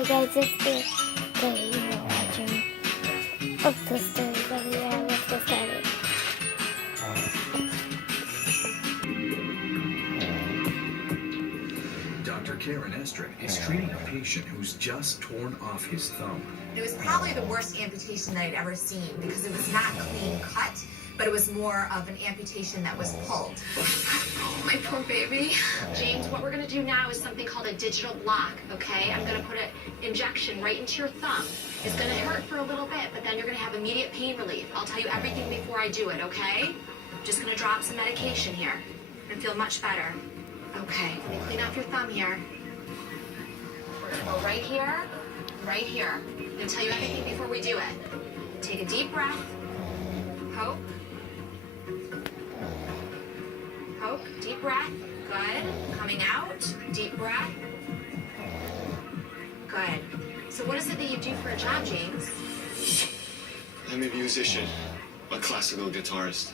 Hi guys, it's the day you're watching Octo Story, but yeah, let's get started. Dr. Karen Estrick is treating a patient who's just torn off his thumb. It was probably the worst amputation that I'd ever seen because it was not clean cut, but it was more of an amputation that was pulled. Oh, my poor baby. James, what we're going to do now is something called a digital block, okay? I'm going to put an injection right into your thumb. It's going to hurt for a little bit, but then you're going to have immediate pain relief. I'll tell you everything before I do it, okay? I'm just going to drop some medication here. You're going to feel much better. Okay, let me clean off your thumb here. We're going to go right here, right here. I'm going to tell you everything before we do it. Take a deep breath. Poke. Poke, deep breath. Good. Coming out, deep breath. Good. So what is it that you do for a job, James? I'm a musician, a classical guitarist.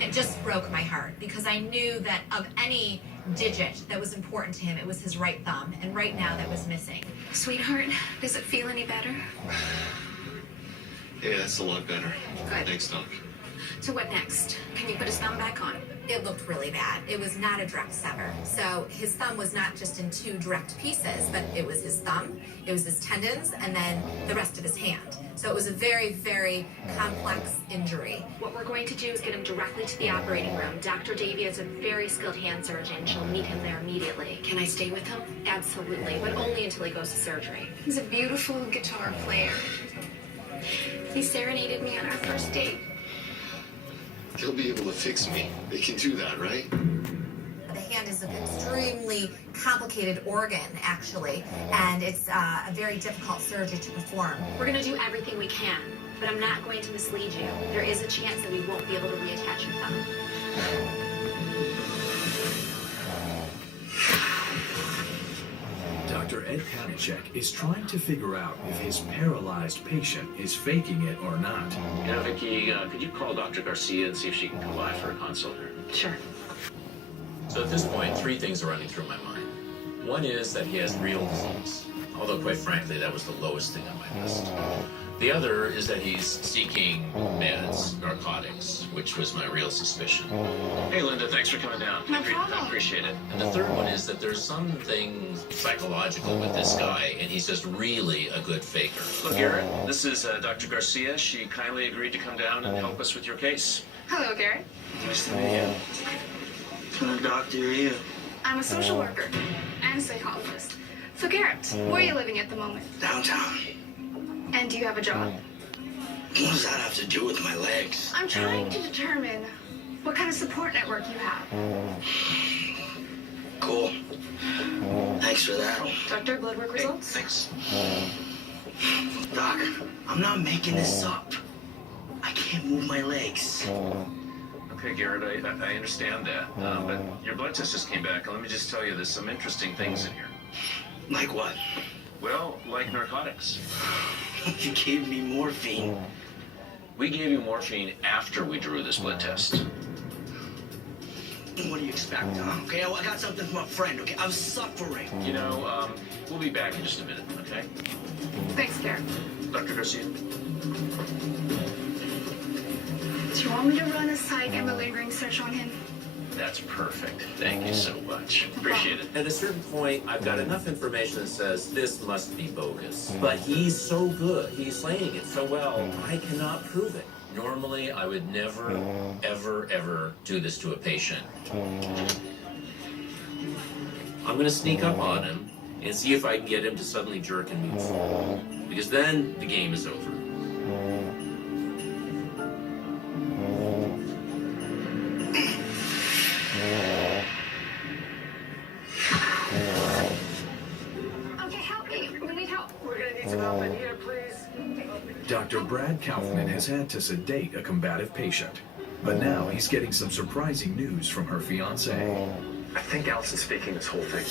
It just broke my heart because I knew that of any digit that was important to him, it was his right thumb, and right now that was missing. Sweetheart, does it feel any better? Yeah, that's a lot better. Good. Thanks, Doc. So what next? Can you put his thumb back on? It looked really bad. It was not a direct sever. So his thumb was not just in two direct pieces, but it was his thumb, it was his tendons, and then the rest of his hand. So it was a very, very complex injury. What we're going to do is get him directly to the operating room. Dr. Davy is a very skilled hand surgeon. She'll meet him there immediately. Can I stay with him? Absolutely, but only until he goes to surgery. He's a beautiful guitar player. He serenaded me on our first date. They'll be able to fix me. They can do that, right? The hand is an extremely complicated organ, actually, and it's a very difficult surgery to perform. We're going to do everything we can, but I'm not going to mislead you. There is a chance that we won't be able to reattach your thumb. Dr. Ed Panacek is trying to figure out if his paralyzed patient is faking it or not. Yeah, Vicky, could you call Dr. Garcia and see if she can come by for a consult here? Sure. So at this point, three things are running through my mind. One is that he has real disease, although quite frankly, that was the lowest thing on my list. The other is that he's seeking meds, narcotics, which was my real suspicion. Hey, Linda, thanks for coming down. No problem. I appreciate it. And the third one is that there's something psychological with this guy, and he's just really a good faker. Look, Garrett, this is Dr. Garcia. She kindly agreed to come down and help us with your case. Hello, Garrett. Nice to meet you. What kind of doctor are you? I'm a social worker and psychologist. So, Garrett, where are you living at the moment? Downtown. And do you have a job? What does that have to do with my legs? I'm trying to determine what kind of support network you have. Cool. Thanks for that. Doctor, blood work results? Thanks. Doc, I'm not making this up. I can't move my legs. Okay, Garrett, I understand that. But your blood test just came back, and let me just tell you, there's some interesting things in here. Like what? Well, like narcotics. You gave me morphine. We gave you morphine after we drew this blood test. What do you expect, huh? Okay, I got something from a friend, okay? I'm suffering. You know, we'll be back in just a minute, okay? Thanks, Garrett. Dr. Garcia? Do you want me to run a psych and malingering search on him? That's perfect. Thank you so much. Appreciate it. At a certain point, I've got enough information that says this must be bogus. But he's so good. He's saying it so well, I cannot prove it. Normally, I would never, ever, ever do this to a patient. I'm going to sneak up on him and see if I can get him to suddenly jerk and move forward. Because then the game is over. Okay, help me. We need help. We're gonna need some help in here, please. Dr. Brad Kaufman has had to sedate a combative patient, but now he's getting some surprising news from her fiancé. I think Allison's faking this whole thing.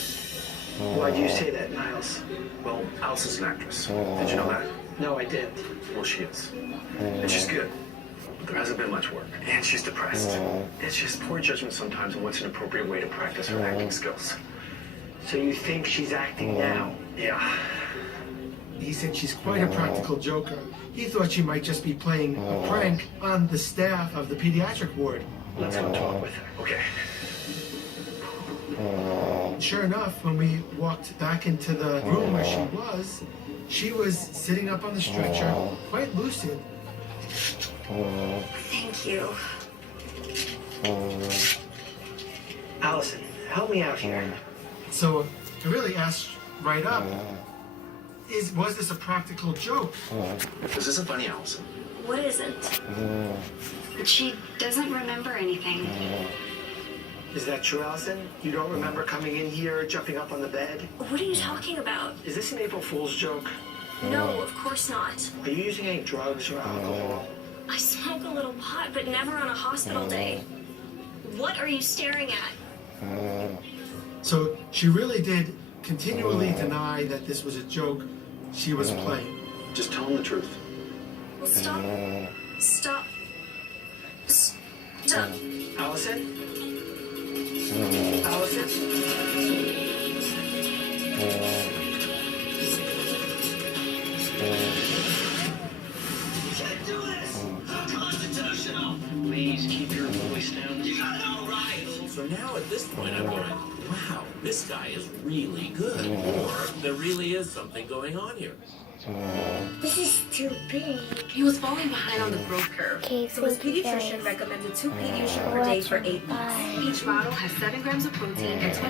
Why do you say that, Niles? Well, Allison's an actress. Did you know that? No, I didn't. Well, she is. And she's good. But there hasn't been much work. And she's depressed. It's just poor judgment sometimes on what's an appropriate way to practice her acting skills. So you think she's acting now? Yeah. he said she's quite a practical joker. He thought she might just be playing a prank on the staff of the pediatric ward. Let's go talk with her. Okay. Sure enough, when we walked back into the room where she was sitting up on the stretcher, quite lucid. Thank you. Allison, help me out here. So I really asked right up, was this a practical joke? This isn't funny, Allison. What isn't? She doesn't remember anything. Is that true, Allison? You don't remember coming in here, jumping up on the bed? What are you talking about? Is this an April Fool's joke? No, of course not. Are you using any drugs or alcohol? I smoke a little pot, but never on a hospital day. What are you staring at? So she really did continually deny that this was a joke she was playing. Just tell him the truth. Well, stop. Stop. Stop. Allison? Allison? Can't do this! Unconstitutional! Please keep your voice down. You got no right! So now at this point, I'm going, wow, this guy is really good. Or there really is something going on here. This is too big. He was falling behind on the growth curve, Okay, so his thank you pediatrician guys recommended 2 Pediasure for per day for watching. 8 weeks. Bye. Each bottle has 7 grams of protein and 20